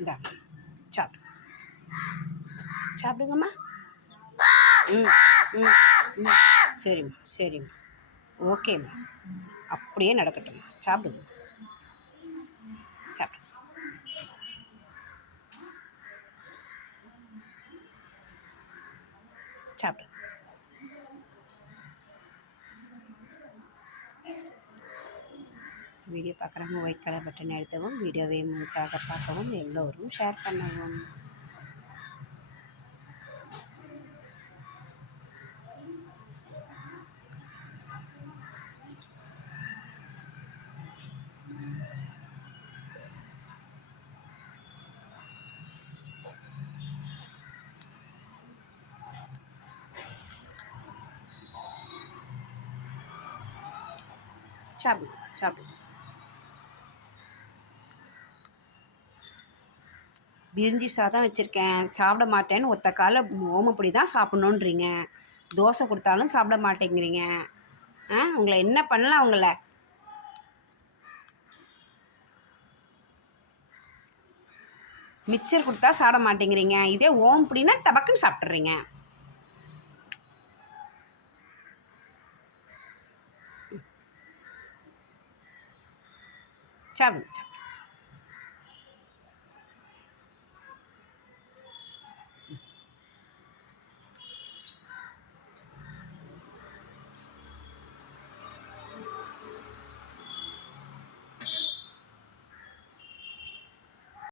இந்தா சாப்பிடு. சாப்பிடுங்கம்மா. ம் ம் ம். சரிம்மா சரிம்மா. ஓகேம்மா. அப்படியே நடக்கட்டும்மா. சாப்பிடுங்க. சாப்பிடு. சாப்பிடு. வீடியோ பார்க்குறவங்க ஒயிட் கலர் பட்டன் அழுத்தவும் வீடியோவை முழுசாக பார்க்கவும் எல்லோரும் ஷேர் பண்ணவும். சாப்பிடு சாப்பிடு பிரிஞ்சி சாதம் வச்சுருக்கேன். சாப்பிட மாட்டேன்னு ஒத்த கால ஓமப்பொடி தான் சாப்பிட்ணுன்றீங்க தோசை கொடுத்தாலும் சாப்பிட மாட்டேங்கிறீங்க. ஆ உங்களை என்ன பண்ணலாம் உங்களை மிக்சர் கொடுத்தா சாப்பிட மாட்டேங்கிறீங்க. இதே ஓம் பொடினா டபக்குன்னு சாப்பிட்றீங்க சாப்பிடுங்க சாப்பிடுங்க.